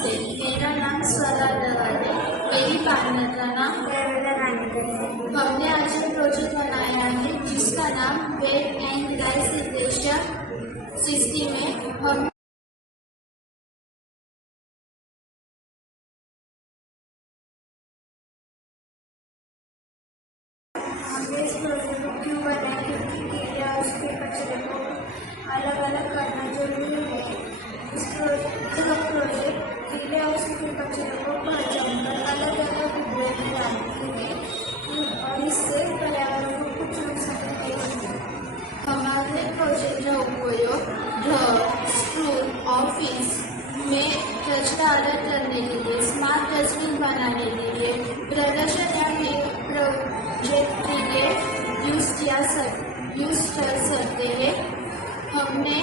नमस्ते, मेरा नाम स्वरा अग्रवाल है। मेरी पार्टनर का नाम हमने आज एक प्रोजेक्ट बनाया है जिसका नाम wet and life situation system है। हमने इस प्रोजेक्ट को क्यों बनाया, क्योंकि या उसके कचरे को अलग अलग करना जरूरी है। इस प्रोजेक्ट कीड़े और उसके कचरे को पहचानकर अलग अलग उपयोग में लाते हैं और इससे पर्यावरण को कुछ नुकसान नहीं होता। हमारे प्रोजेक्ट का उपयोग घर, स्कूल, ऑफिस में कचरा अलग करने के लिए, स्मार्ट डस्टबिन बनाने के लिए, प्रदर्शन या प्रोजेक्ट के लिए यूज कर सकते हैं। हमने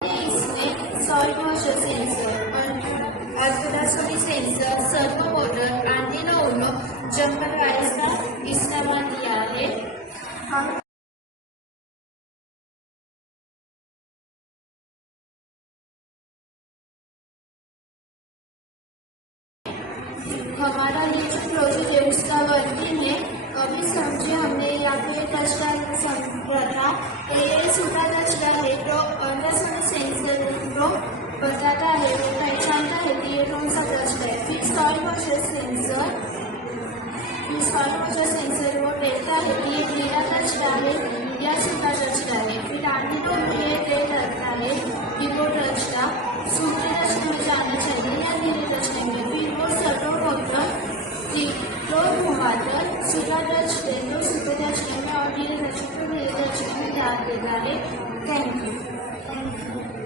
इसमें सॉल्ट वॉशर सेंसर और ultrasonic sensor, servo motor, Arduino Uno, jumper wires का इस्तेमाल किया है। हम हमारा ये जो प्रोजेक्ट है उसका वर्किंग है। अभी समझिए हमने यहाँ पे कचरा रखा, ये सूखा कचरा है तो अल्ट्रासोनिक सेंसर को बताता है, वो पहचानता है कि ये कौन सा कचरा है। फिर सॉइल वॉशर सेंसर वो देखता है कि ये गीला कचरा है या सूखा कचरा है। फिर एंटीना में ये तय करता है कि वो कचरा सूखे कचरे में जाना चाहिए या गीले कचरे में। फिर वो सर्वो मोटर को घुमाकर सूखा कचरे को सूखे कचरे में और गीले कचरे को गीले कचरे में डाल देता है। Thank you.